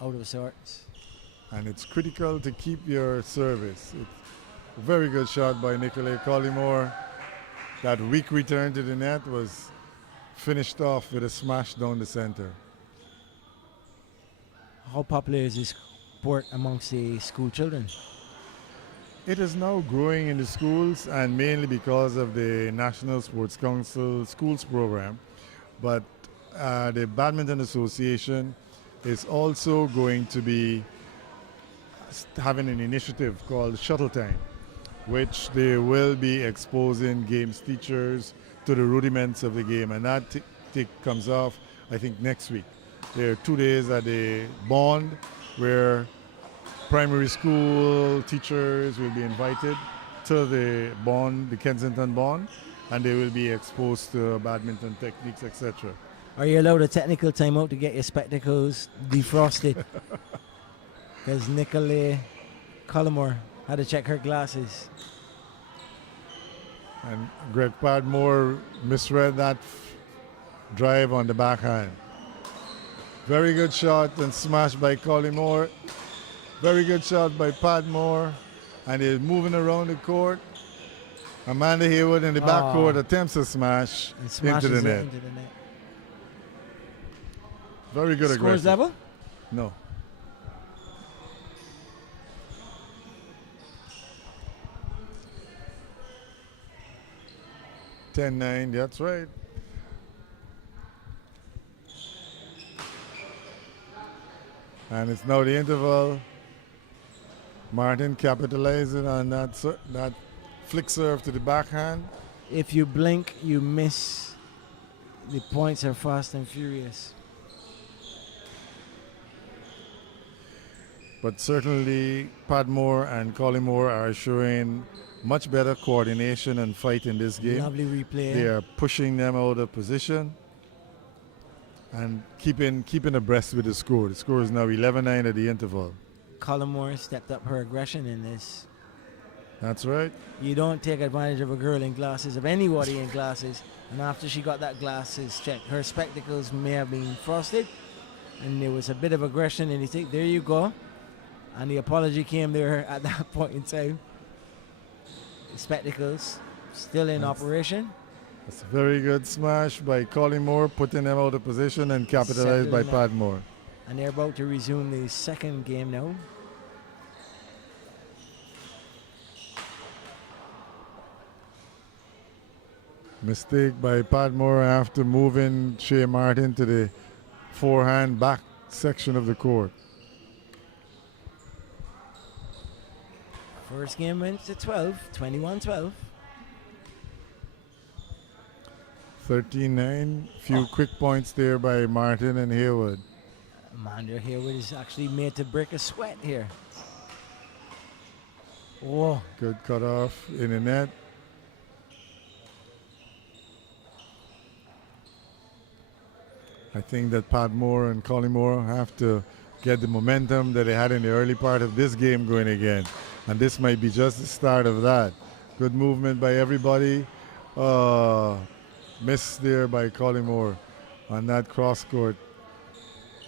out of sorts. And it's critical to keep your service. It's a very good shot by Nicolai Collymore. That weak return to the net was finished off with a smash down the center. How popular is this sport amongst the school children? It is now growing in the schools, and mainly because of the National Sports Council Schools program. But the Badminton Association is also going to be having an initiative called Shuttle Time, which they will be exposing games teachers to the rudiments of the game. And that comes off, I think, next week. There are 2 days at the Bond where primary school teachers will be invited to the Bond, the Kensington Bond, and they will be exposed to badminton techniques, etc. Are you allowed a technical timeout to get your spectacles defrosted? Because Nicolai Collymore had to check her glasses. And Greg Padmore misread that drive on the backhand. Very good shot and smash by Collymore. Very good shot by Padmore. And he's moving around the court. Amanda Haywood in the backcourt attempts a smash into the net. Very good aggressive. Scores level? No. (10-9), that's right. And it's now the interval. Martin capitalizing on that flick serve to the backhand. If you blink, you miss. The points are fast and furious. But certainly Padmore and Collymore are showing much better coordination and fight in this game. Lovely replay. They are pushing them out of position and keeping abreast with the score. The score is now 11-9 at the interval. Collymore stepped up her aggression in this. That's right. You don't take advantage of a girl in glasses, of anybody in glasses. And after she got that glasses checked, her spectacles may have been frosted, and there was a bit of aggression. And you think, there you go. And the apology came there at that point in time. The spectacles still in operation. That's a very good smash by Collymore, putting them out of position, and capitalized by Padmore. And they're about to resume the second game now. Mistake by Padmore after moving Shea Martin to the forehand back section of the court. First game went to 12, 21-12. 13-9. Few quick points there by Martin and Haywood. Amanda Haywood is actually made to break a sweat here. Oh. Good cutoff in the net. I think that Padmore and Collymore have to get the momentum that they had in the early part of this game going again. And this might be just the start of that. Good movement by everybody. Miss there by Collymore on that cross court.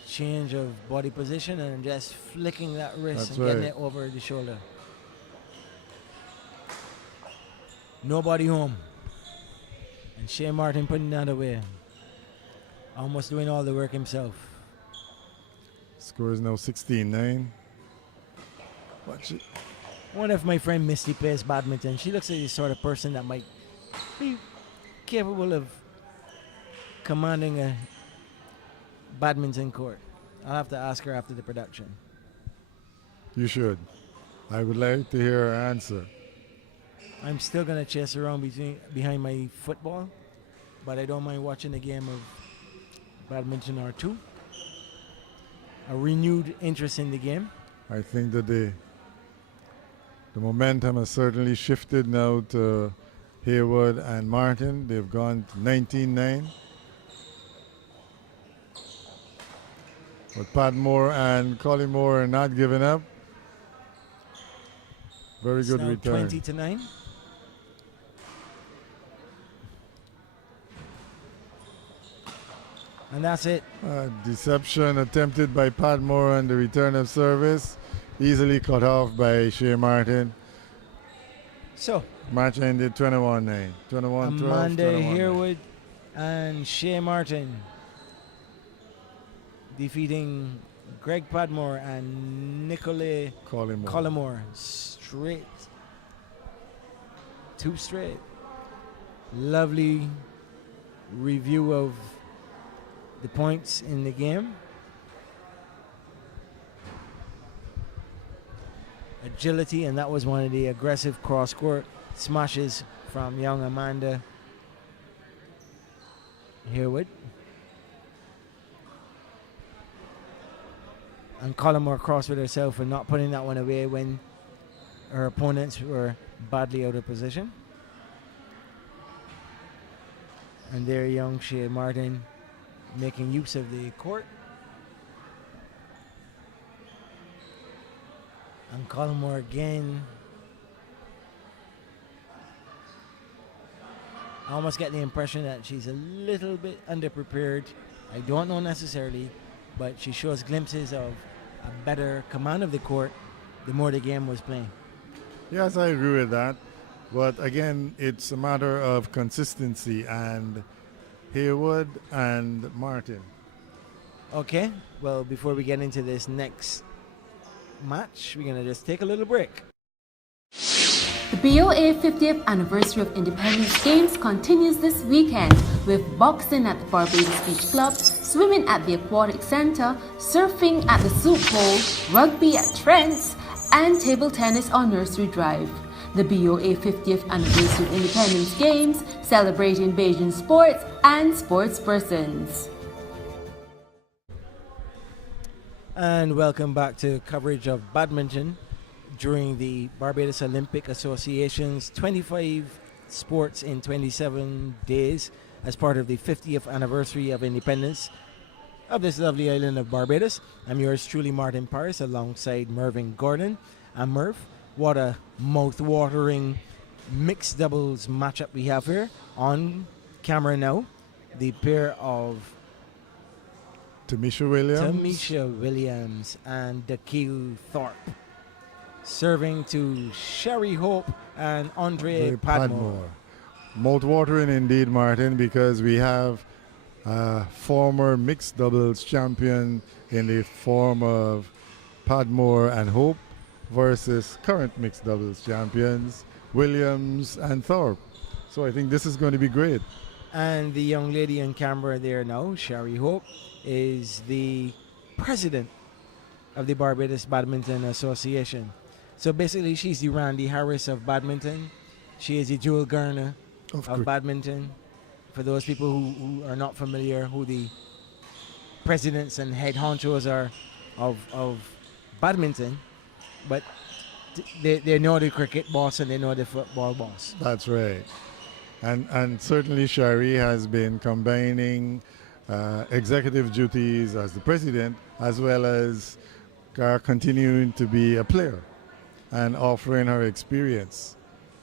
Change of body position and just flicking that wrist. That's and getting right. it over the shoulder. Nobody home. And Shea Martin putting that away. Almost doing all the work himself. Score is now 16-9. Watch it. I wonder if my friend Misty plays badminton. She looks like the sort of person that might be capable of commanding a badminton court. I'll have to ask her after the production. You should. I would like to hear her answer. I'm still going to chase around behind my football, but I don't mind watching a game of badminton or two. A renewed interest in the game. I think that the momentum has certainly shifted now to Haywood and Martin. They've gone to 19-9. But Padmore and Collymore are not giving up. Very good return. 20-9. And that's it. Deception attempted by Padmore and the return of service. Easily cut off by Shea Martin. So, Match ended 21-9. 21-12, Amanda 21-9. Harewood and Shea Martin defeating Greg Padmore and Nicolay Collymore. Straight. 2 straight. Lovely review of the points in the game. Agility, and that was one of the aggressive cross-court smashes from young Amanda Harewood. And Collymore cross with herself and not putting that one away when her opponents were badly out of position. And there young Shea Martin making use of the court. And Collymore again. I almost get the impression that she's a little bit underprepared. I don't know necessarily, but she shows glimpses of a better command of the court the more the game was playing. Yes, I agree with that. But again, it's a matter of consistency, and Harewood and Martin. Okay, well, before we get into this next match, we're going to just take a little break. The BOA 50th Anniversary of Independence Games continues this weekend with boxing at the Barbados Beach Club, swimming at the Aquatic Center, surfing at the Soup Bowl, rugby at Trent's, and table tennis on Nursery Drive. The BOA 50th Anniversary of Independence Games, celebrating Bajan sports and sports persons. And welcome back to coverage of badminton during the Barbados Olympic Association's 25 sports in 27 days as part of the 50th anniversary of independence of this lovely island of Barbados. I'm yours truly, Martin Paris, alongside Mervyn Gordon. And Merv, what a mouth-watering mixed doubles matchup we have here on camera now. The pair of Tamisha Williams and Dakil Thorpe serving to Sherry Hope and Andre Padmore. Mouth-watering indeed, Martin, because we have a former mixed doubles champion in the form of Padmore and Hope versus current mixed doubles champions Williams and Thorpe. So I think this is going to be great. And the young lady in camera there now, Sherry Hope, is the president of the Barbados Badminton Association. So basically, she's the Randy Harris of badminton. She is the Jewel Garner of badminton. For those people who are not familiar, who the presidents and head honchos are of badminton, but they know the cricket boss and they know the football boss. That's right. And certainly Sherry has been combining executive duties as the president as well as continuing to be a player and offering her experience.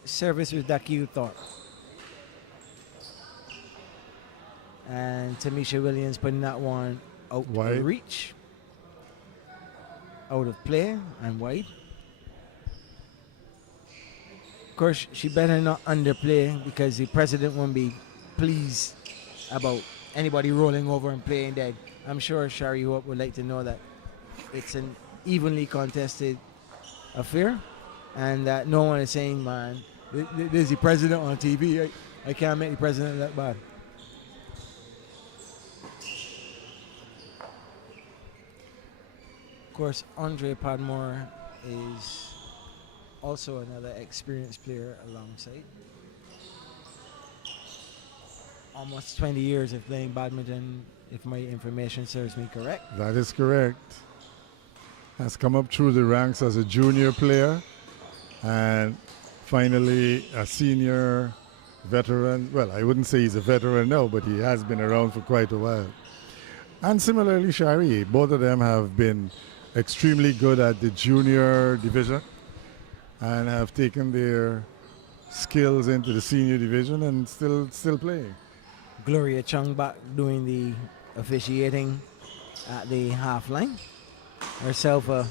Service with Dakil Thorpe. And Tamisha Williams putting that one out of reach. Out of play and wide. Of course, she better not underplay because the president won't be pleased about anybody rolling over and playing dead. I'm sure Sherry Hope would like to know that it's an evenly contested affair and that no one is saying, man, there's the president on TV. I can't make the president look bad. Of course, Andre Padmore is also another experienced player alongside. Almost 20 years of playing badminton, if my information serves me correct. That is correct. Has come up through the ranks as a junior player and finally a senior veteran. Well, I wouldn't say he's a veteran now, but he has been around for quite a while. And similarly, Shari, both of them have been extremely good at the junior division and have taken their skills into the senior division and still playing. Gloria Chung back doing the officiating at the half line. Herself a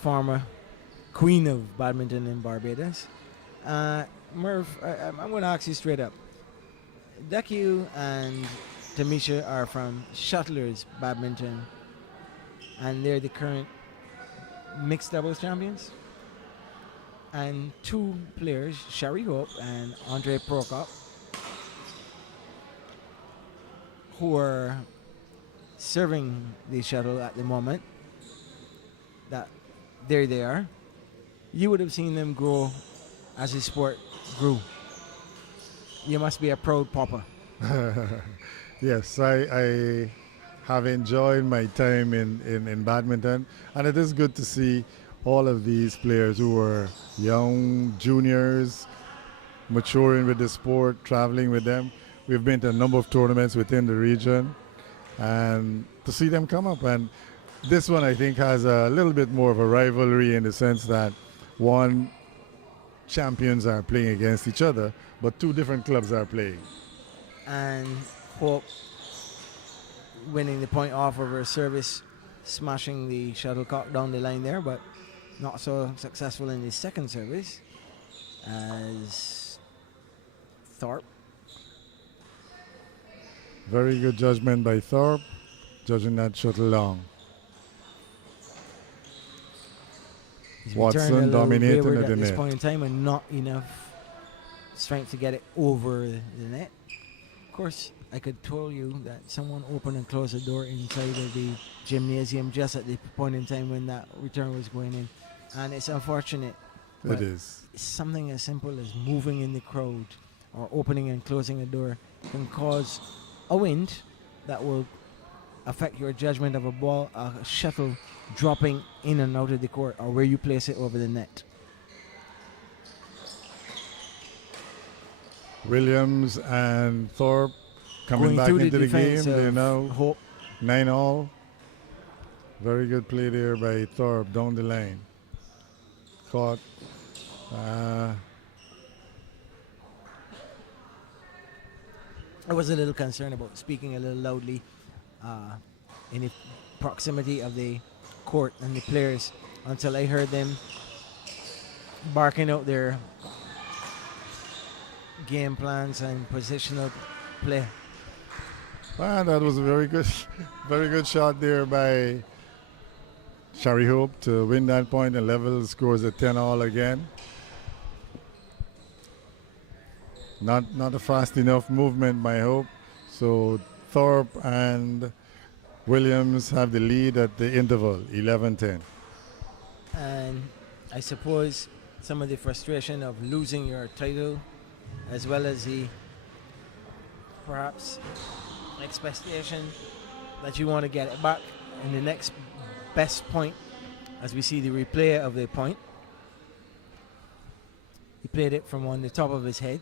former queen of badminton in Barbados. Murph, I'm going to ask you straight up. Deku and Tamisha are from Shuttlers Badminton, and they're the current mixed doubles champions. And two players, Sherry Hope and Andre Prokop, who are serving the shuttle at the moment, that there they are. You would have seen them grow as the sport grew. You must be a proud papa. Yes, I have enjoyed my time in badminton, and it is good to see all of these players who are young, juniors, maturing with the sport, traveling with them. We've been to a number of tournaments within the region, and to see them come up. And this one, I think, has a little bit more of a rivalry in the sense that one champions are playing against each other, but two different clubs are playing. And Hope winning the point off of her service, smashing the shuttlecock down the line there, but not so successful in the second service as Thorpe. Very good judgment by Thorpe, judging that shuttle long. He's Watson returned a little dominating wayward at the at this net. point in time and not enough strength to get it over the net. Of course, I could tell you that someone opened and closed the door inside of the gymnasium just at the point in time when that return was going in. And it's unfortunate. It is. Something as simple as moving in the crowd or opening and closing a door can cause a wind that will affect your judgment of a ball, a shuttle dropping in and out of the court, or where you place it over the net. Williams and Thorpe coming Going back through into the game. defense They're of now Hope. 9-all. Very good play there by Thorpe down the lane. Caught. I was a little concerned about speaking a little loudly in the proximity of the court and the players until I heard them barking out their game plans and positional play. That was a very good, very good shot there by Sherry Hope to win that point and level the scores at 10-all again. Not a fast enough movement by Hope. So Thorpe and Williams have the lead at the interval, 11-10. And I suppose some of the frustration of losing your title, as well as the perhaps expectation that you want to get it back in the next best point, as we see the replay of the point. He played it from on the top of his head.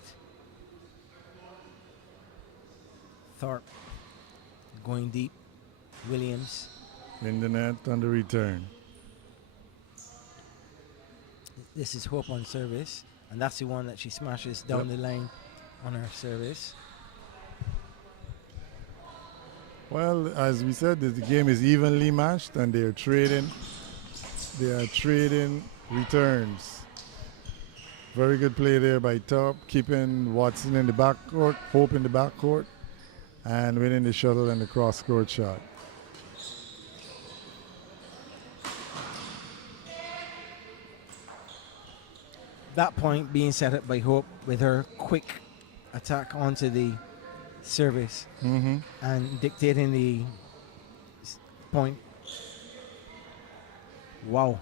Thorpe going deep. Williams In the net on the return. This is Hope on service, and that's the one that she smashes down the line on her service. Well, as we said, the game is evenly matched, and they are trading returns. Very good play there by Top, keeping Watson in the backcourt, Hope in the backcourt, and winning the shuttle and the cross-court shot. That point being set up by Hope with her quick attack onto the service and dictating the point. Wow.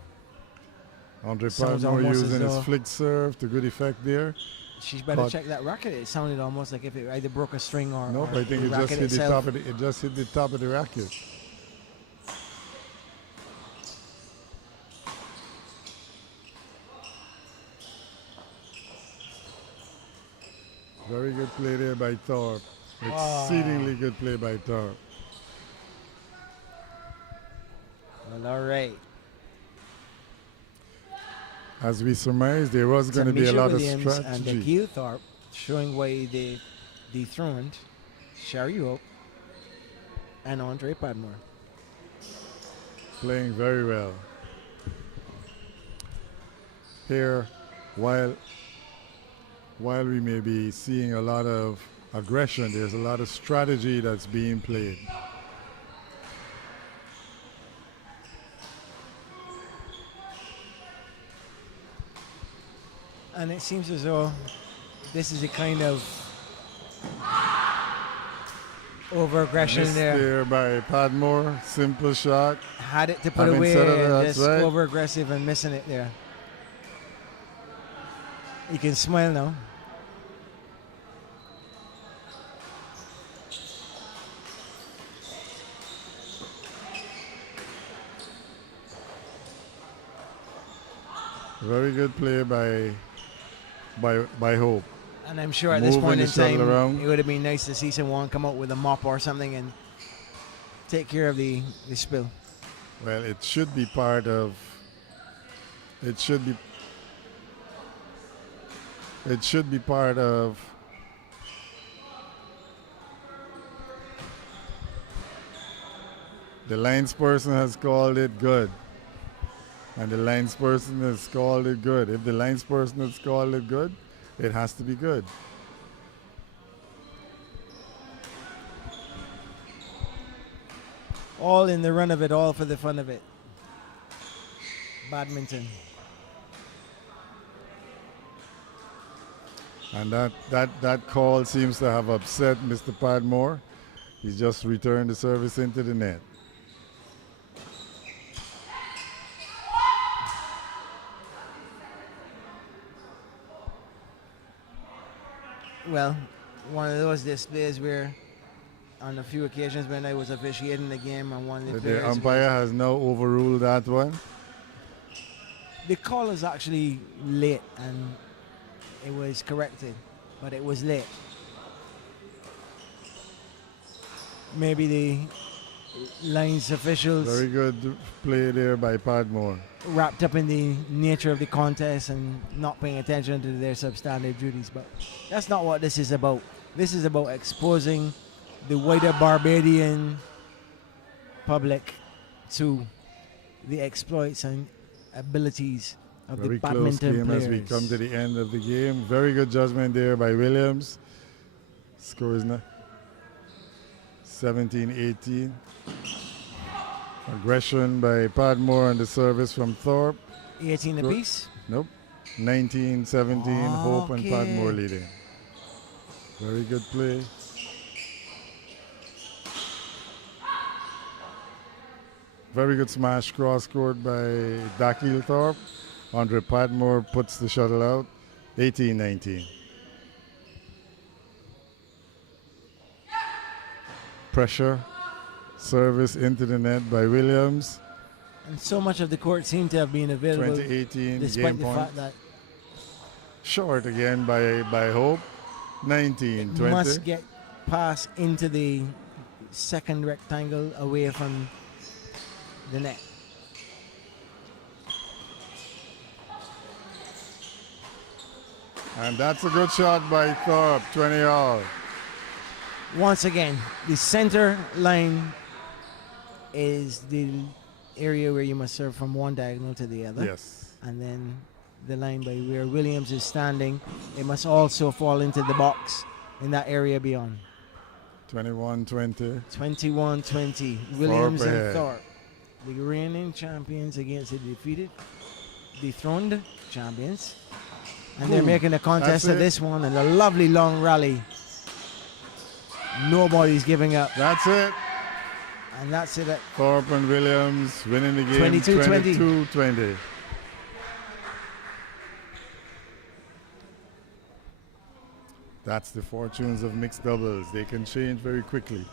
Andre Sounds Padmore almost using as his though flick serve to good effect there. She's better Caught. check that racket. It sounded almost like if it either broke a string or Nope, or I think the it just racket hit the itself. top of it just hit the top of the racket. Very good play there by Thorpe. Exceedingly good play by Thorpe. Well, all right. As we surmised, there was going to be a Tamisha lot Williams of and strategy. Akil Thorpe showing why they dethroned Sherry Hope and Andre Padmore. Playing very well. Here, while we may be seeing a lot of aggression, there's a lot of strategy that's being played. And it seems as though this is a kind of over-aggression Missed there. there by Padmore, simple shot. Had it to put Having away said it, and that's just right. over-aggressive and missing it there. You can smile now. Very good play by Hope. And I'm sure at this Moving point the in time, shuttle around. it would have been nice to see someone come out with a mop or something and take care of the spill. Well, it should be part of. It should be part of. The linesperson has called it good. And the linesperson has called it good. If the linesperson has called it good, it has to be good. All in the run of it, all for the fun of it. Badminton. And that call seems to have upset Mr. Padmore. He's just returned the service into the net. Well, one of those displays where on a few occasions when I was officiating the game and one of the players The umpire has now overruled that one. the call was actually late and it was corrected, but it was late. Maybe the lines officials Very good play there by Padmore. wrapped up in the nature of the contest and not paying attention to their substantive duties, but that's not what this is about. This is about exposing the wider Barbadian public to the exploits and abilities of Very the close badminton game players. as we come to the end of the game. Very good judgment there by Williams. Score is 17-18. Aggression by Padmore and the service from Thorpe. 18 Good. apiece. Nope. 19-17. Hope and Okay. Padmore leading. Very good play. Very good smash cross scored by Dakil Thorpe. Andre Padmore puts the shuttle out. 18-19. Pressure. Service into the net by Williams. And so much of the court seemed to have been available 2018 despite game the point. fact that Short again by Hope. 19-20. must get pass into the second rectangle away from the net. And that's a good shot by Thorpe. 20 all. Once again, the center line is the area where you must serve from one diagonal to the other. Yes. And then the line by where Williams is standing, it must also fall into the box in that area beyond. 21-20. 21-20. Williams and ahead. Thorpe, the reigning champions against the dethroned champions. And they're Boom. making a contest That's of it. this one and a lovely long rally. Nobody's giving up. That's it. And that's it. Thorpe and Williams winning the game 22-20. 22-20. That's the fortunes of mixed doubles. They can change very quickly.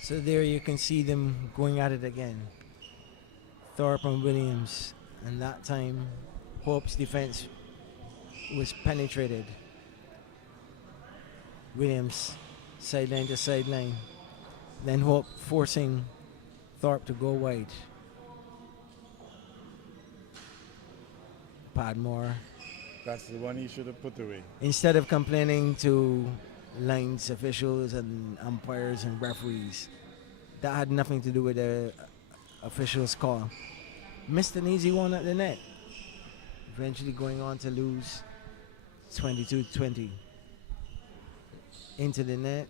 So there you can see them going at it again. Thorpe and Williams. And that time, Hope's defense was penetrated. Williams, sideline to sideline. Then Hope forcing Thorpe to go wide. That's the one he should have put away. Instead of complaining to lines officials and umpires and referees, that had nothing to do with the official's call. Missed an easy one at the net, eventually going on to lose 22-20. Into the net.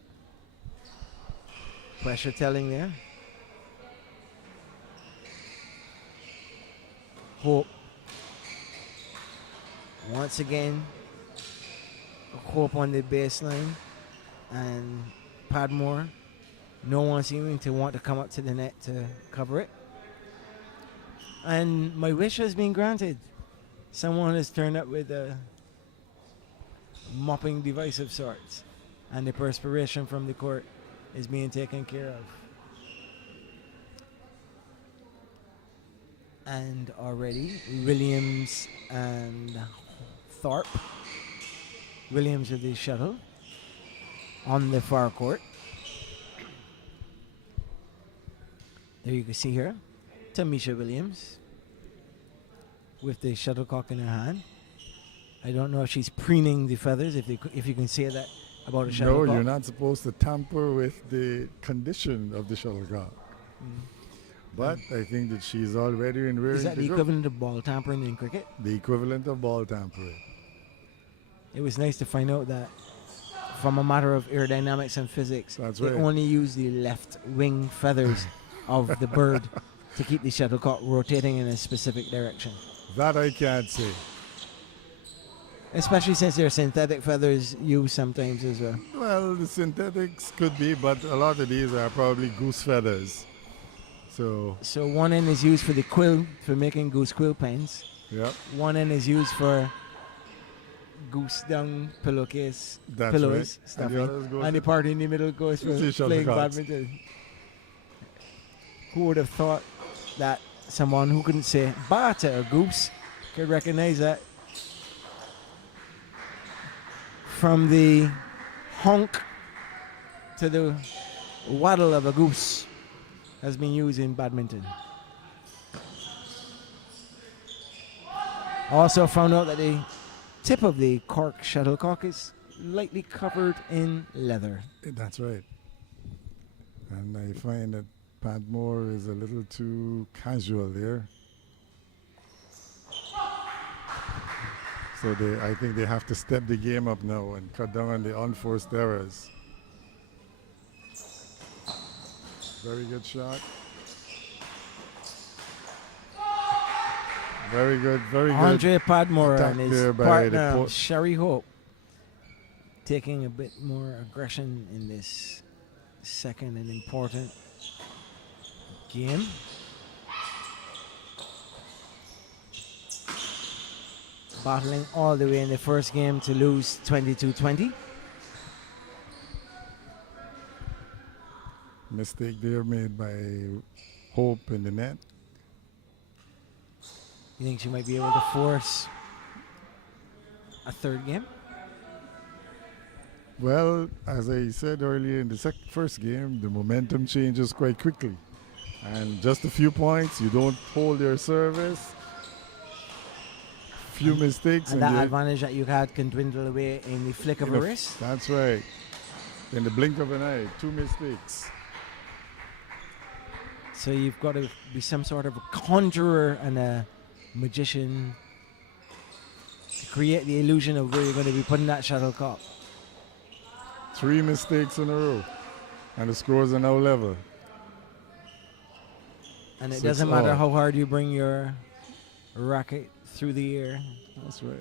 Pressure telling there. Hope. Once again, Hope on the baseline. And Padmore, no one seeming to want to come up to the net to cover it. And my wish has been granted. Someone has turned up with a mopping device of sorts. And the perspiration from the court is being taken care of. And already, Williams and Thorpe. Williams with the shuttle on the far court. There you can see her, Tamisha Williams with the shuttlecock in her hand. I don't know if she's preening the feathers, if you can say that about a shuttlecock. No, you're not supposed to tamper with the condition of the shuttlecock. But I think that she's all ready and ready. Is that the equivalent of ball tampering in cricket? The equivalent of ball tampering. It was nice to find out that from a matter of aerodynamics and physics, That's they right. only use the left wing feathers of the bird to keep the shuttlecock rotating in a specific direction. That I can't say. Especially since they're synthetic feathers used sometimes as well. Well, the synthetics could be, but a lot of these are probably goose feathers. So, one end is used for the quill, for making goose quill pens. yep, One end is used for goose down pillowcase, that's pillows, right. stuffing. And the others go And the part in the middle goes for the playing shuttlecocks. badminton. Who would have thought that someone who couldn't say ba to a goose could recognize that? From the honk to the waddle of a goose has been used in badminton. Also found out that the tip of the cork shuttlecock is lightly covered in leather. That's right. And I find that Padmore is a little too casual there. So I think they have to step the game up now and cut down on the unforced errors. Very good shot. Very good, very good. Andre Padmore attack and his there by partner the Sherry Hope taking a bit more aggression in this second and important game. Battling all the way in the first game to lose 22-20. Mistake there made by Hope in the net. You think she might be able to force a third game? Well, as I said earlier in the first game, the momentum changes quite quickly. And just a few points, you don't hold your service. Few mistakes. And that advantage that you had can dwindle away in the flick of a wrist. That's right. In the blink of an eye, 2 mistakes. So you've got to be some sort of a conjurer and a magician to create the illusion of where you're going to be putting that shuttlecock. 3 mistakes in a row. And the scores are now level. And it So doesn't it's matter all. how hard you bring your racket through the air. That's right.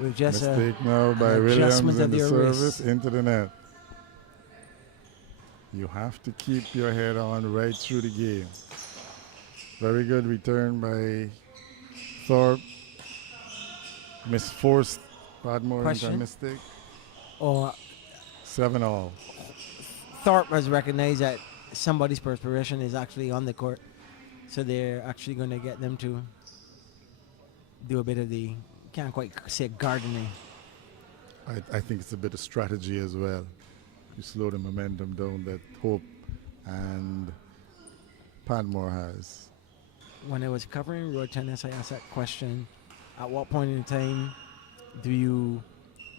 With just Mistake now by an Williams adjustment in of the your service wrist. into the net. You have to keep your head on right through the game. Very good return by Thorpe. Misforced Padmore into a Question? mistake. Or 7-all. Thorpe has recognized that somebody's perspiration is actually on the court. So they're actually going to get them to do a bit of the, can't quite say gardening. I think it's a bit of strategy as well. You slow the momentum down that Hope and Padmore has. When I was covering road tennis, I asked that question At what point in time do you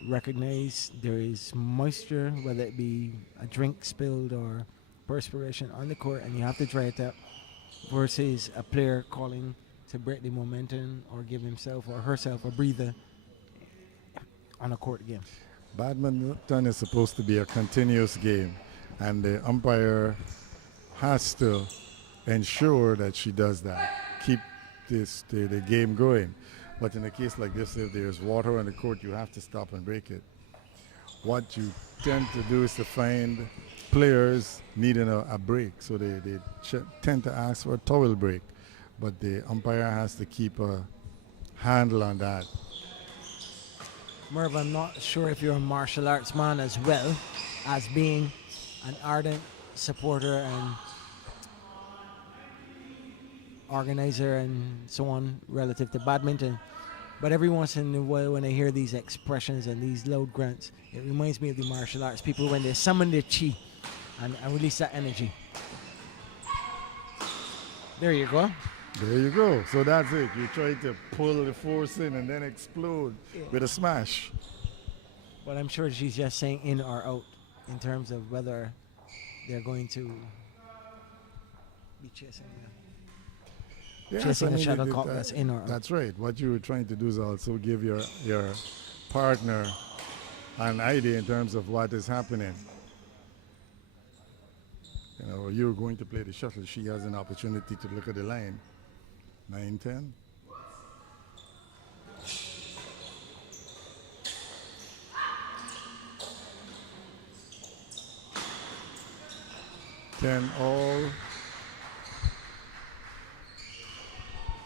recognize there is moisture, whether it be a drink spilled or perspiration on the court, and you have to dry it up, versus a player calling to break the momentum or give himself or herself a breather on a court game? Badminton is supposed to be a continuous game, and the umpire has to ensure that she does that. Keep the game going. But in a case like this, if there's water on the court, you have to stop and break it. What you tend to do is to find players needing a break, so they tend to ask for a towel break. But the umpire has to keep a handle on that. Merv, I'm not sure if you're a martial arts man as well as being an ardent supporter and organizer and so on relative to badminton. But every once in a while when I hear these expressions and these loud grunts, it reminds me of the martial arts people when they summon their chi and release that energy. There you go. There you go. So that's it. You try to pull the force in and then explode with a smash. But I'm sure she's just saying in or out in terms of whether they're going to be chasing a shuttlecock that's in or out. That's right. What you were trying to do is also give your partner an idea in terms of what is happening. You know, you're going to play the shuttle. She has an opportunity to look at the line. 9-10. All.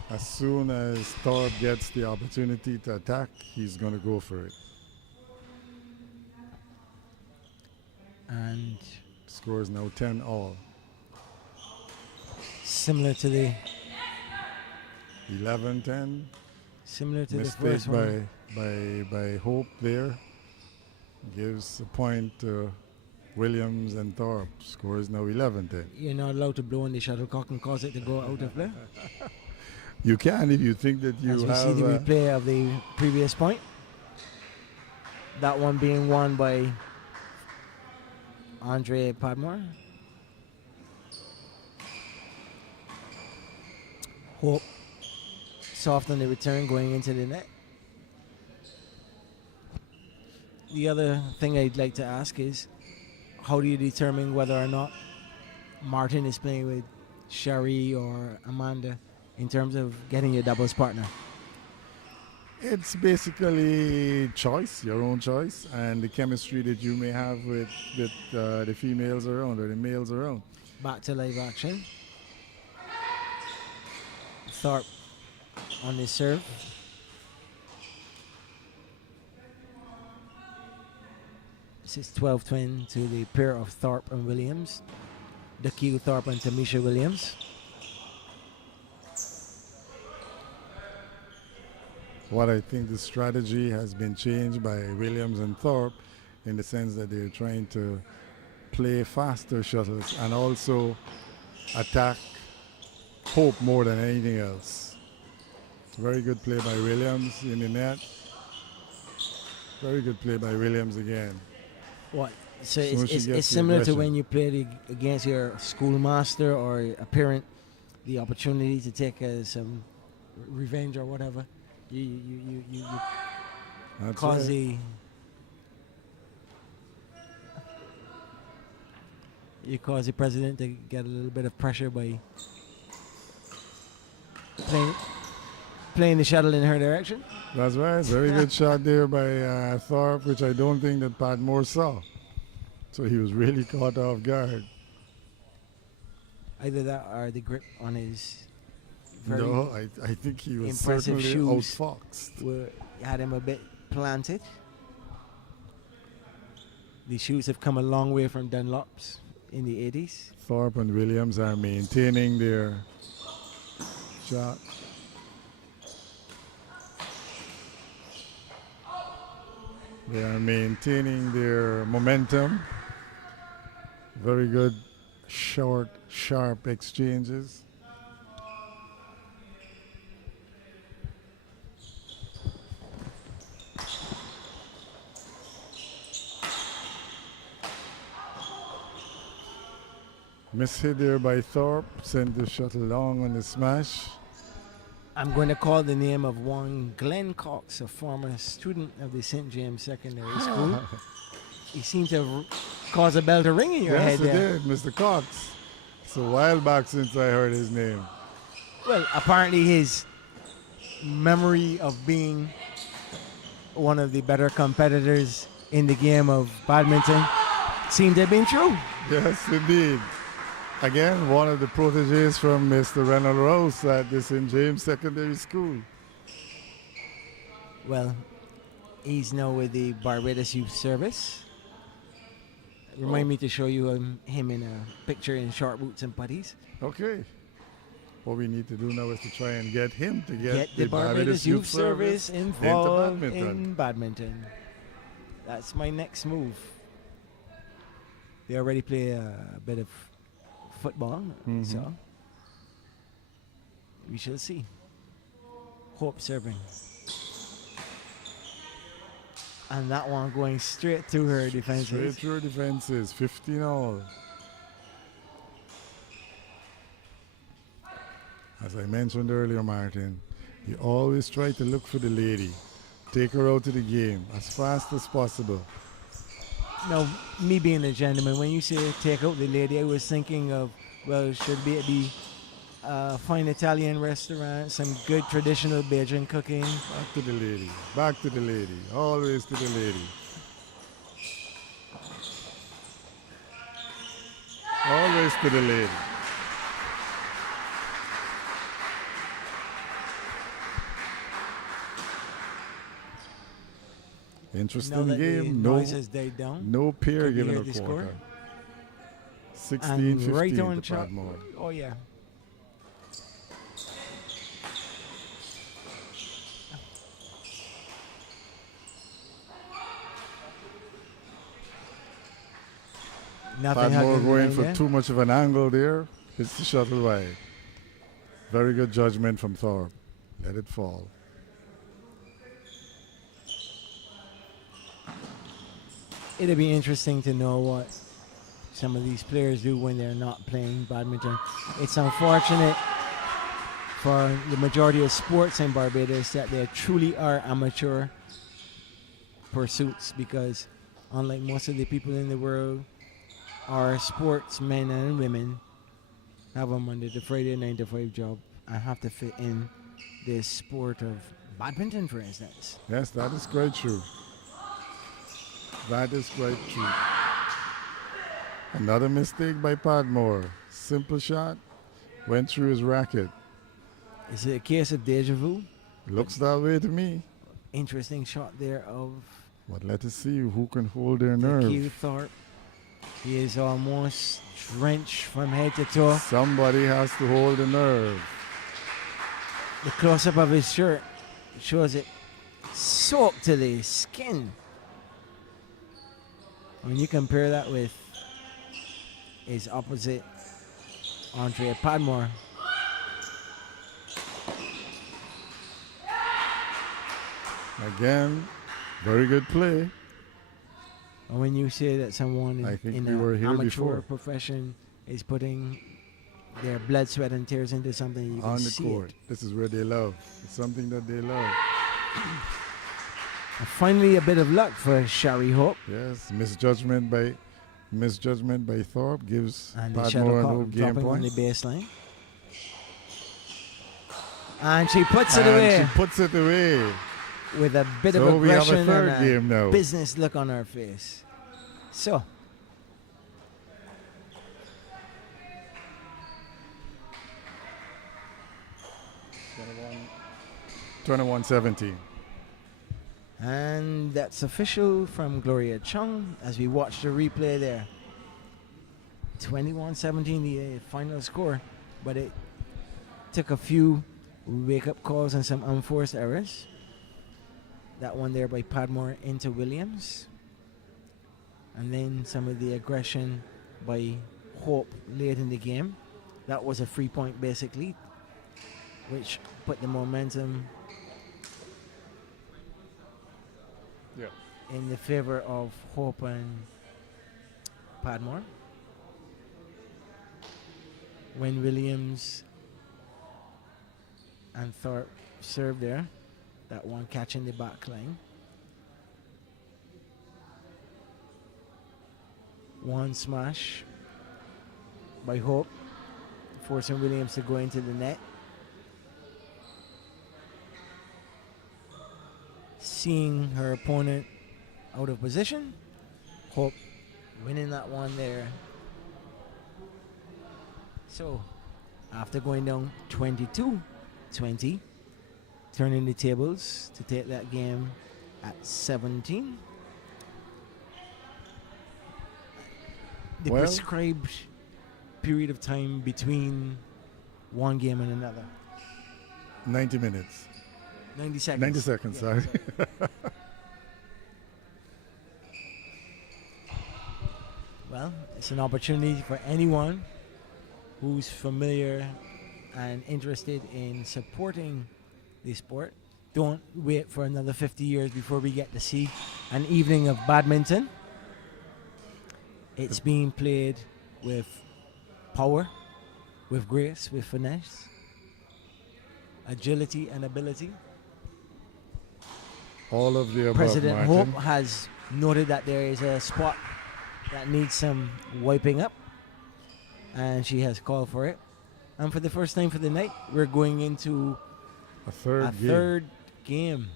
As soon as Thorpe gets the opportunity to attack, he's going to go for it. And score is now 10-all. Similar to the 11-10. Similar to mistake the first one. by Hope there. Gives a point to Williams and Thorpe. Score is now 11-10. You're not allowed to blow in the shuttlecock and cause it to go out of play. You can if you think that you As we have. see the replay of the previous point. That one being won by Andre Padmore. Hope soft on the return going into the net. The other thing I'd like to ask is, how do you determine whether or not Martin is playing with Sherry or Amanda in terms of getting your doubles partner? It's basically choice, your own choice, and the chemistry that you may have with the females around or the males around. Back to live action. Thorpe on the serve. This is 12-20 to the pair of Thorpe and Williams. Dakiu Thorpe and Tamisha Williams. What I think the strategy has been changed by Williams and Thorpe in the sense that they're trying to play faster shuttles and also attack Hope more than anything else. Very good play by Williams in the net. Very good play by Williams again. What? So it's similar to when you played against your schoolmaster or a parent, the opportunity to take some revenge or whatever. You cause right. You cause the president to get a little bit of pressure by playing the shuttle in her direction. That's right. Very good shot there by Thorpe, which I don't think that Padmore saw. So he was really caught off guard. Either that or the grip on his no, I think he was impressive certainly shoes outfoxed. Had him a bit planted. The shoes have come a long way from Dunlops in the 80s. Thorpe and Williams are maintaining their shot. They are maintaining their momentum. Very good, short, sharp exchanges. Mishit there by Thorpe. Sent the shot long on the smash. I'm going to call the name of one Glenn Cox, a former student of the St. James Secondary School. He seemed to cause a bell to ring in your head Yes, it there. did, Mr. Cox. It's a while back since I heard his name. Well, apparently his memory of being one of the better competitors in the game of badminton seemed to have been true. Yes, indeed. Again, one of the proteges from Mr. Reynolds Rouse at the St. James Secondary School. Well, he's now with the Barbados Youth Service. Remind me to show you him in a picture in short boots and puttees. Okay. What we need to do now is to try and get him to get The Barbados Youth Service involved in badminton. That's my next move. They already play a bit of football, so we shall see. Hope serving. And that one going straight through her defenses. Straight through her defenses, 15 all. As I mentioned earlier, Martin, you always try to look for the lady. Take her out to the game as fast as possible. Now, me being a gentleman, when you say take out the lady, I was thinking of, well, should be a fine Italian restaurant, some good traditional Bajan cooking. Back to the lady. Back to the lady. Always to the lady. Always to the lady. Now Interesting that the game. noise has died down. No pair Could you given hear a the quarter. score? 16-15 right on to track. Padmore. Oh, yeah. Nothing Padmore hugging going line for there. too much of an angle there. Hits the shuttle wide. Very good judgment from Thorpe. Let it fall. It'll be interesting to know what some of these players do when they're not playing badminton. It's unfortunate for the majority of sports in Barbados that they truly are amateur pursuits, because unlike most of the people in the world, our sportsmen and women have a Monday to Friday 9 to 5 job and have to fit in this sport of badminton, for instance. Yes, that is quite true. That is quite true. Another mistake by Padmore. Simple shot. Went through his racket. Is it a case of deja vu? Looks that way to me. Interesting shot there of But let us see who can hold their Q nerve. Thorpe. He is almost drenched from head to toe. Somebody has to hold the nerve. The close-up of his shirt shows it soaked to the skin. When you compare that with his opposite, Andre Padmore. Again, very good play. And when you say that someone I think in we an were here amateur before. profession is putting their blood, sweat, and tears into something, you can On the see court. it. This is where they love. It's something that they love. And finally, a bit of luck for Shari Hope. Yes, misjudgment by Thorpe gives And the Padmore an shuttlecock old game dropping on the point. baseline. And she puts it And away she puts it away. with a bit So of we have a aggression third and game now. business look on her face. So, Twenty-one 17. and that's official from Gloria Chung as we watch the replay there. 21-17 the final score, but it took a few wake-up calls and some unforced errors. That one there by Padmore into Williams. And then some of the aggression by Hope late in the game. That was a free point basically, which put the momentum in the favor of Hope and Padmore. when Williams and Thorpe served there. That one catching the back line. One smash by Hope, forcing Williams to go into the net. Seeing her opponent out of position, Hope winning that one there. So, after going down 22-20, turning the tables to take that game at 17. The Well, prescribed period of time between one game and another. 90 minutes. 90 seconds. 90 seconds, Yeah, sorry. Well, it's an opportunity for anyone who's familiar and interested in supporting the sport. Don't wait for another 50 years before we get to see an evening of badminton. It's being played with power, with grace, with finesse, agility and ability. All of the above, President Martin. Hope has noted that there is a spot that needs some wiping up, and she has called for it. And for the first time for the night, we're going into A third game. third game.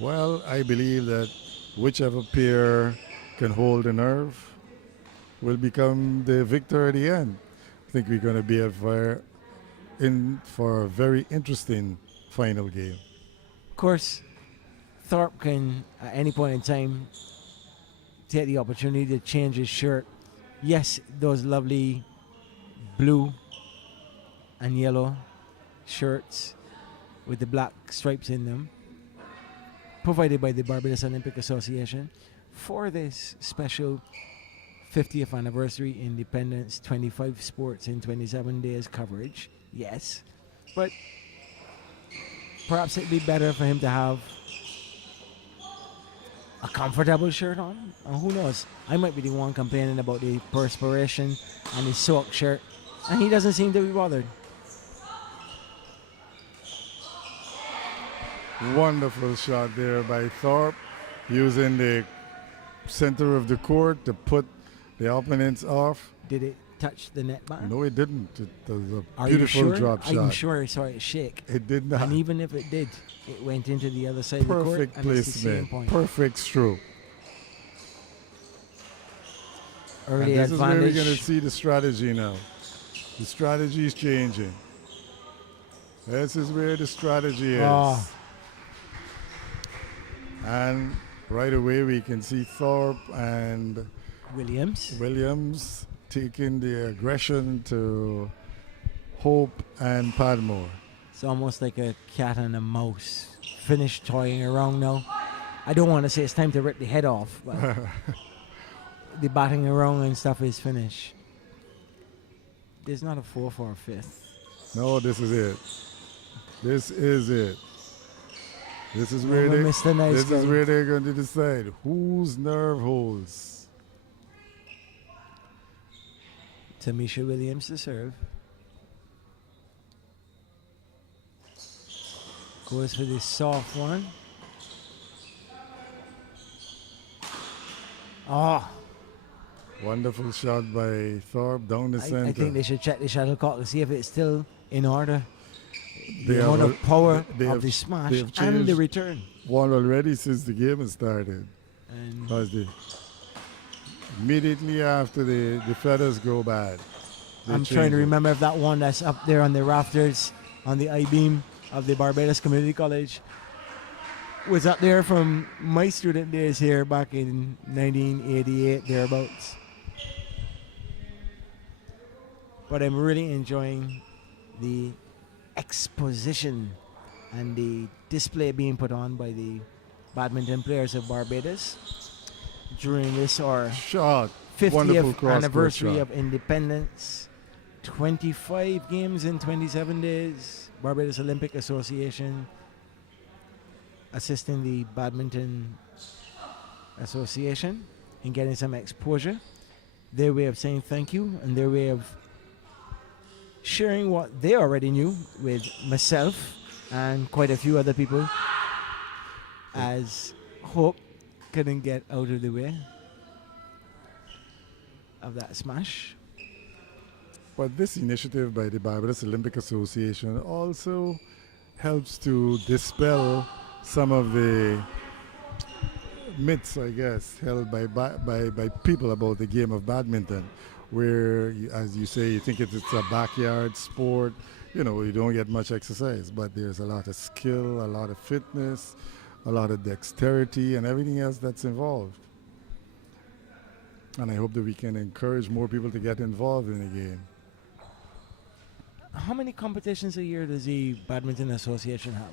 Well, I believe that whichever pair can hold the nerve will become the victor at the end. I think we're going to be in for a very interesting final game. Of course, Thorpe can, at any point in time, take the opportunity to change his shirt. Yes, those lovely blue and yellow shirts with the black stripes in them, provided by the Barbados Olympic Association for this special 50th anniversary independence, 25 sports in 27 days coverage. Yes, but perhaps it'd be better for him to have a comfortable shirt on. And who knows? I might be the one complaining about the perspiration and his soaked shirt, and he doesn't seem to be bothered. Wonderful shot there by Thorpe, using the center of the court to put the opponents off. Did it touch the net bar? No, it didn't. It was a Are you beautiful sure? drop shot. I'm sure I saw it shake. It did not. And even if it did, it went into the other side of the court. Perfect And it's the same placement. point. Perfect stroke. Early And this is where we're going to advantage. see the strategy now. The strategy is changing. This is where the strategy is. Oh. And right away we can see Thorpe and Williams. taking the aggression to Hope and Padmore. It's almost like a cat and a mouse. Finished toying around now. I don't want to say it's time to rip the head off, but the batting around and stuff is finished. There's not a 4 for a fifth. No, this is it. This is it. This is where Remember Mr. Nice this is Guy? where they're going to decide whose nerve holds. Tamisha Williams to serve. Goes for the soft one. Oh, Wonderful shot by Thorpe down the center. I think they should check the shuttlecock to see if it's still in order. They The have amount al- of power they of have- the smash they have and the changed return. one already since the game has started. And Because immediately after the feathers go bad. they I'm change trying to it. remember if that one that's up there on the rafters on the I-beam of the Barbados Community College was up there from my student days here back in 1988, thereabouts. But I'm really enjoying the exposition and the display being put on by the badminton players of Barbados during this our Shot. Wonderful 50th cross-court anniversary shot. of independence. 25 games in 27 days. Barbados Olympic Association assisting the Badminton Association in getting some exposure their way of saying thank you and their way of sharing what they already knew with myself and quite a few other people, as Hope couldn't get out of the way of that smash. But this initiative by the Barbados Olympic Association also helps to dispel some of the myths, I guess, held by people about the game of badminton, where, as you say, you think it's a backyard sport, you know, you don't get much exercise, but there's a lot of skill, a lot of fitness, a lot of dexterity, and everything else that's involved. And I hope that we can encourage more people to get involved in the game. How many competitions a year does the Badminton Association have?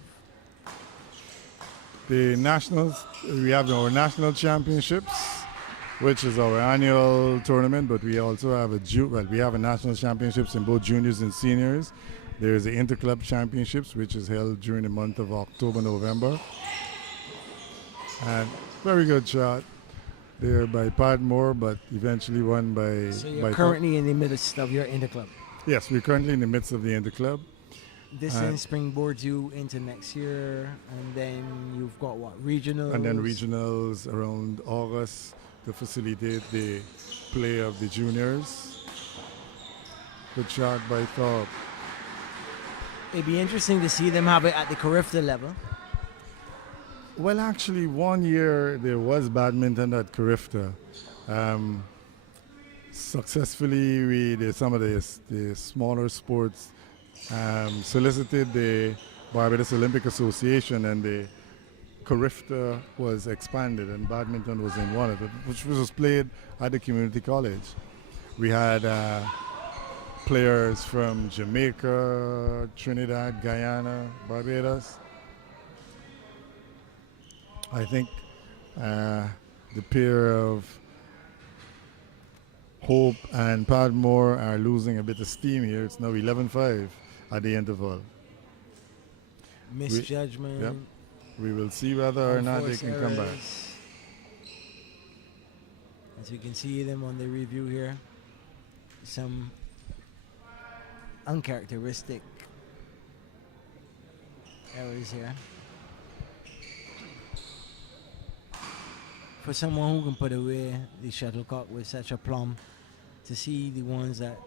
The nationals, we have our national championships, which is our annual tournament, but we also have we have a national championships in both juniors and seniors. There's the interclub championships, which is held during the month of October, November. And very good shot there by Padmore, but eventually won by... So you're currently in the midst of your interclub. Yes, we're currently in the midst of the interclub. This then springboards you into next year, and then you've got what, regionals? And then regionals around August to facilitate the play of the juniors. Good shot by Thorpe. It'd be interesting to see them have it at the Carifta level. Well, actually, one year there was badminton at Carifta. Successfully, some of the smaller sports solicited the Barbados Olympic Association, and the Carifta was expanded, and badminton was in one of it, which was played at the community college. We had players from Jamaica, Trinidad, Guyana, Barbados. I think the pair of Hope and Padmore are losing a bit of steam here. It's now 11-5 at the interval. Misjudgment. Yep. We will see whether or not they can come back. As you can see them on the review here, some uncharacteristic errors here. For someone who can put away the shuttlecock with such aplomb, to see the ones that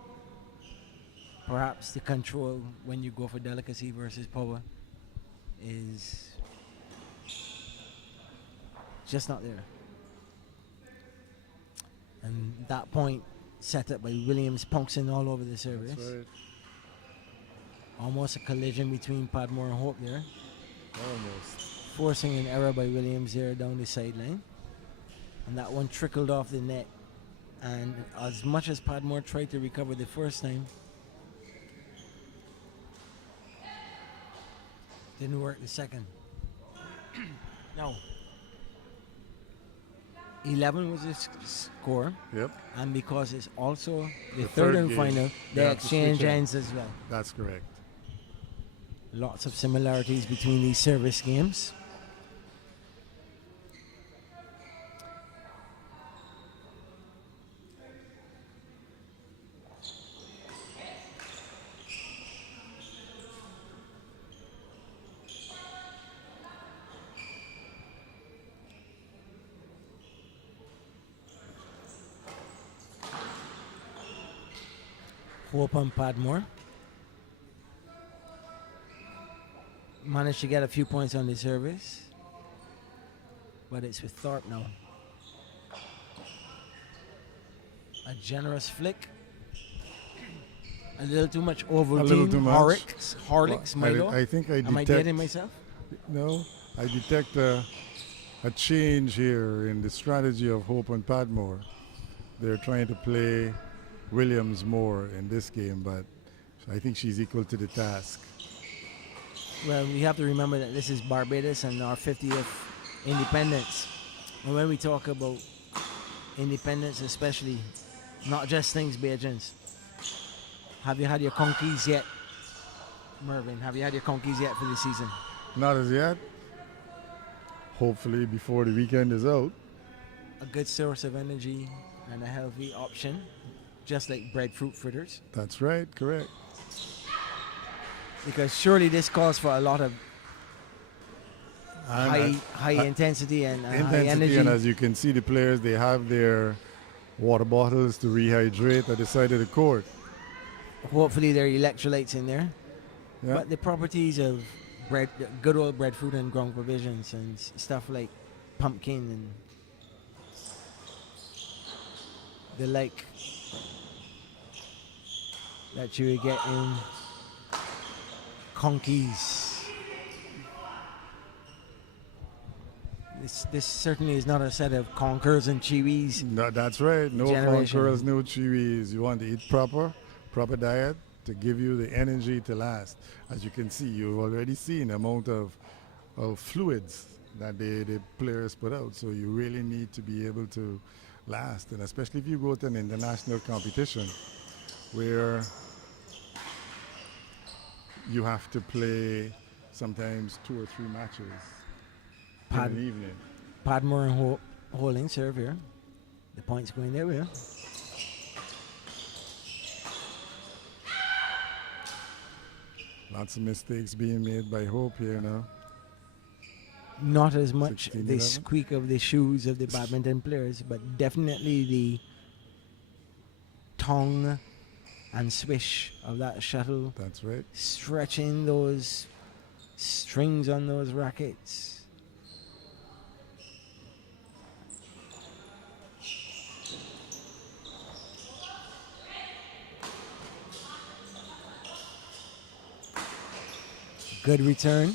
perhaps the control when you go for delicacy versus power is just not there. And that point set up by Williams pouncing all over the service. That's right. Almost a collision between Padmore and Hope there. Almost. Forcing an error by Williams there down the sideline. And that one trickled off the net. And as much as Padmore tried to recover the first time, didn't work the second. No. 11 was the score. Yep. And because it's also the The third third and game, final, they the have to exchange switch it. ends as well. That's correct. Lots of similarities between these service games. Hope and Padmore managed to get a few points on the service, but it's with Thorpe now. A generous flick. A little too much Ovaltine. A little too much. Horlicks, Milo. I think I Am I detect... dating myself? No, I detect a change here in the strategy of Hope and Padmore. They're trying to play Williams more in this game, but I think she's equal to the task. Well, we have to remember that this is Barbados and our 50th independence. And when we talk about independence especially, not just things Bajans. Have you had your conkeys yet, Mervyn? Have you had your conkeys yet for the season? Not as yet. Hopefully before the weekend is out. A good source of energy, and a healthy option, just like breadfruit fritters. That's right, correct. Because surely this calls for a lot of And, high intensity and high intensity, energy. and as you can see, the players, they have their water bottles to rehydrate at the side of the court. Hopefully there are electrolytes in there. Yeah. But the properties of good old breadfruit and ground provisions and stuff like pumpkin and the like that you would get in conkeys. This certainly is not a set of conkers and chiwis. No, that's right. No Generation. conquerors, no chiwis. You want to eat proper diet to give you the energy to last. As you can see, you've already seen the amount of fluids that the players put out. So you really need to be able to last. And especially if you go to an international competition where you have to play sometimes 2 or 3 matches in an evening. Padmore and holding serve here. The point's going their way. Lots of mistakes being made by Hope here now. Not as much 16, the 11. squeak of the shoes of the badminton players, but definitely the tongue and swish of that shuttle, That's right. stretching those strings on those rackets. Good return.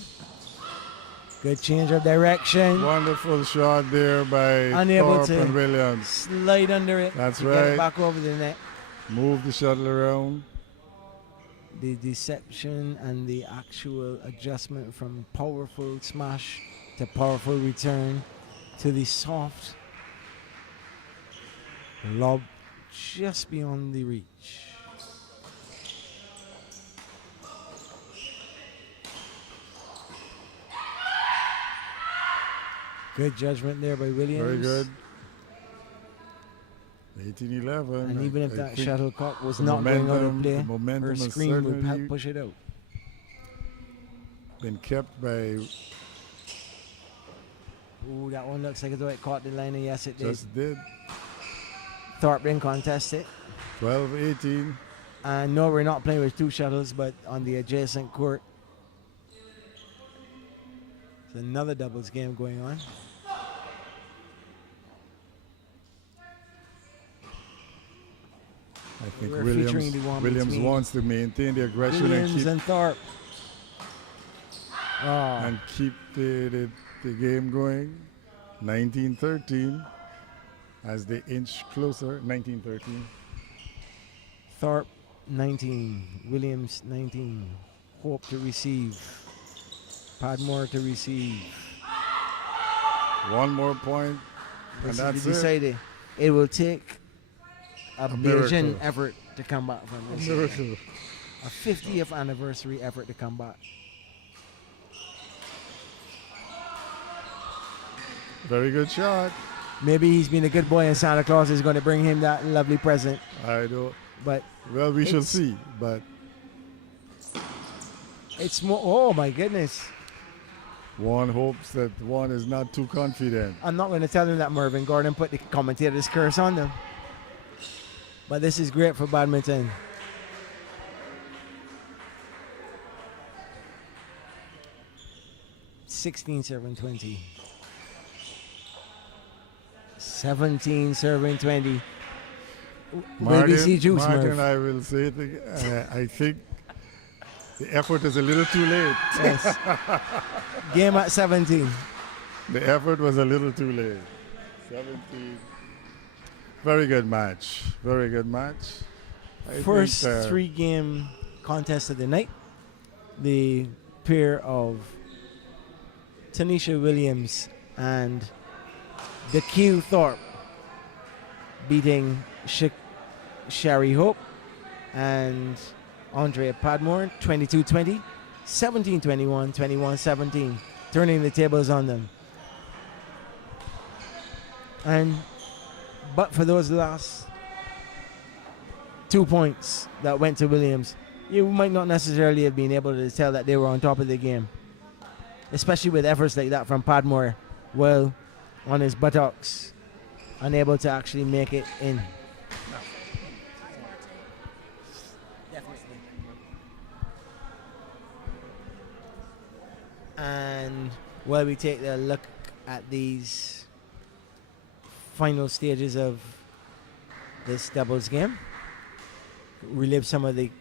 Good change of direction. Wonderful shot there by Unable Thorpe to and Williams. slide under it. That's to Get it right. back over the net. Move the shuttle around. The deception and the actual adjustment from powerful smash to powerful return to the soft lob just beyond the reach. Good judgment there by Williams. Very good. 18-11. And even if I that think shuttlecock was the not going out of momentum- play, the momentum her has screen would certainly help push it out. been kept by Ooh, that one looks like as though it caught the liner. Yes, it did. just did. Thorpe didn't contest it. 12-18. And no, we're not playing with 2 shuttles, but on the adjacent court. There's another doubles game going on. I think We're featuring the one Williams between wants to maintain the aggression Williams and Thorpe. Oh, and keep the game going. 19-13 as they inch closer. 19-13. Thorpe 19, Williams 19. Hope to receive. Padmore to receive. One more point, and This is that's to it. decide it. It will take a miracle. Bajan effort to come back from A this. miracle. A 50th anniversary effort to come back. Very good shot. Maybe he's been a good boy and Santa Claus is going to bring him that lovely present. I don't. But Well, we shall It's- see. But it's more, oh my goodness. one hopes that one is not too confident. I'm not going to tell him that Mervyn Gordon put the commentator's curse on them. But this is great for badminton. $16 serving 20. 17 serving 20. BBC Juice, Martin, Merv. I will say it again. I think the effort is a little too late. Yes. Game at 17. The effort was a little too late. 17. Very good match. Very good match. I First think, 3-game contest of the night. The pair of Tanisha Williams and the Q Thorpe beating Sherry Hope and Andrea Padmore 22-20, 17-21, 21-17, turning the tables on them. And but for those last 2 points that went to Williams, you might not necessarily have been able to tell that they were on top of the game, especially with efforts like that from Padmore, well, on his buttocks, unable to actually make it in. And while we take a look at these final stages of this doubles game, relive some of the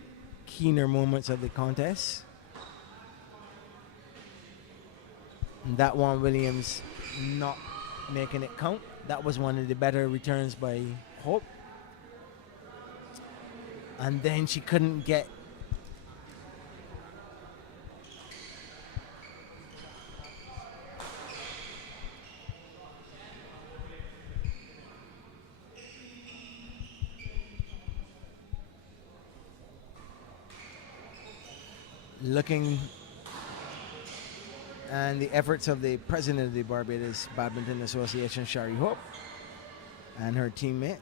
keener moments of the contest. And that one, Williams not making it count. That was one of the better returns by Hope. And then she couldn't get looking, and the efforts of the president of the Barbados Badminton Association, Shari Hope, and her teammate.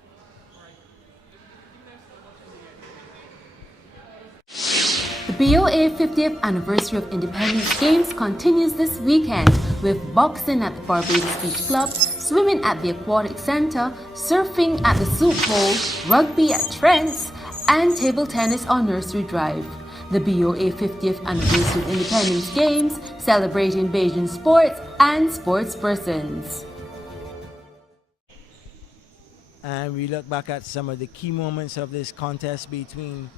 The BOA 50th Anniversary of Independence Games continues this weekend with boxing at the Barbados Beach Club, swimming at the Aquatic Centre, surfing at the Soup Bowl, rugby at Trent's, and table tennis on Nursery Drive. The BOA 50th Anniversary of Independence Games, celebrating Bajan sports and sports persons. And we look back at some of the key moments of this contest between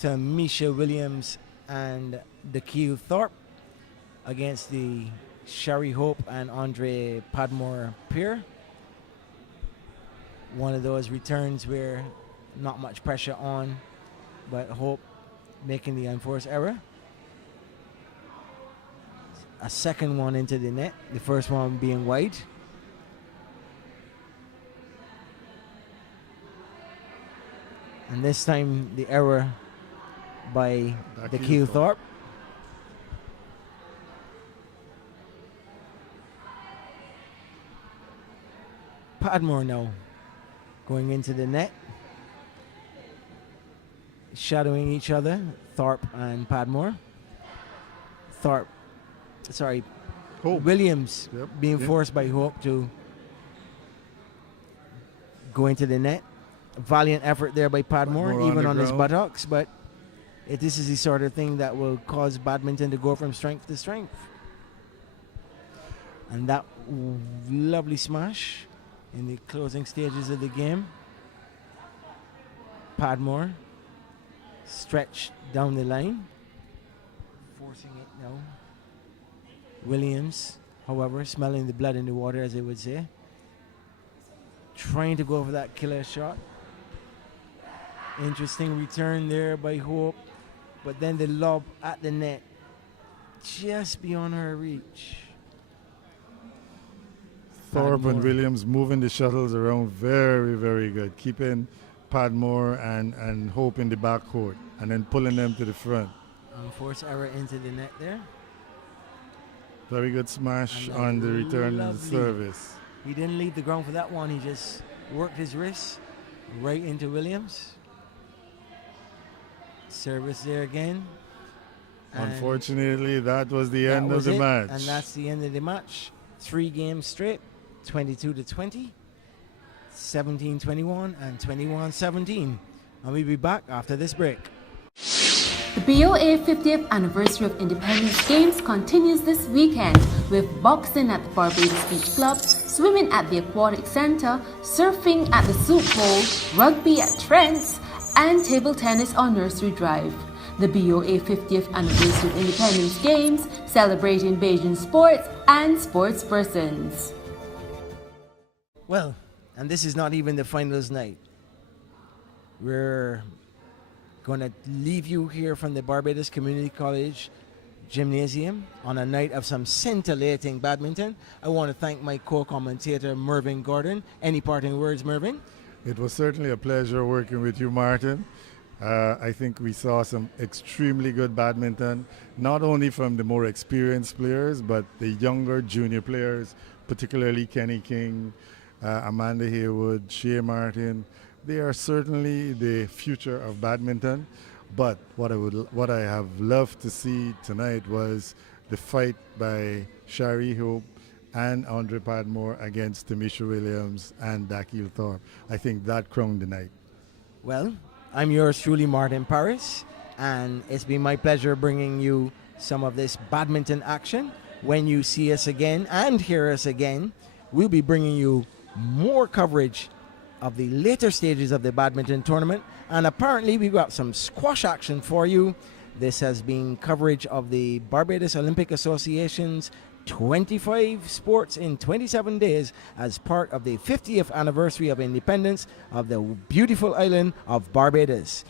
Tamisha Williams and Dakil Thorpe against the Shari Hope and Andre Padmore pair. One of those returns where not much pressure on, but Hope making the unforced error. A second one into the net, the first one being wide. And this time the error by Dakil Thorpe. Padmore now going into the net, shadowing each other, Thorpe and Padmore. Hope. Williams being Yep. forced by Hope to go into the net. Valiant effort there by Padmore, Padmore even on his ground. buttocks, but this is the sort of thing that will cause badminton to go from strength to strength. And that lovely smash in the closing stages of the game. Padmore stretched down the line, forcing it now. Williams, however, smelling the blood in the water, as they would say, trying to go for that killer shot. Interesting return there by Hope, but then the lob at the net, just beyond her reach. Thorpe and Padmore. Williams moving the shuttles around very, very good. Keeping Padmore and Hope in the backcourt and then pulling them to the front. Forced error into the net there. Very good smash And on the return of the lovely- service. He didn't leave the ground for that one. He just worked his wrist right into Williams. Service there again. And Unfortunately, that was the that end of was the it, match. And that's the end of the match. 3 games straight, 22-20, 17-21, and 21-17. And we'll be back after this break. The BOA 50th Anniversary of Independence Games continues this weekend with boxing at the Barbados Beach Club, swimming at the Aquatic Centre, surfing at the Soup Bowl, rugby at Trent's, and table tennis on Nursery Drive. The BOA 50th Anniversary of Independence Games, celebrating Bajan sports and sports persons. Well, and this is not even the finals night. We're going to leave you here from the Barbados Community College Gymnasium on a night of some scintillating badminton. I want to thank my co-commentator, Mervyn Gordon. Any parting words, Mervyn? It was certainly a pleasure working with you, Martin. I think we saw some extremely good badminton, not only from the more experienced players, but the younger junior players, particularly Kenny King Amanda Haywood, Shea Martin. They are certainly the future of badminton. But what I have loved to see tonight was the fight by Shari Hope and Andre Padmore against Tamisha Williams and Dakil Thorpe. I think that crowned the night. Well, I'm yours truly, Martin Paris, and it's been my pleasure bringing you some of this badminton action. When you see us again and hear us again, we'll be bringing you more coverage of the later stages of the badminton tournament, and apparently we've got some squash action for you. This has been coverage of the Barbados Olympic Association's 25 sports in 27 days as part of the 50th anniversary of independence of the beautiful island of Barbados.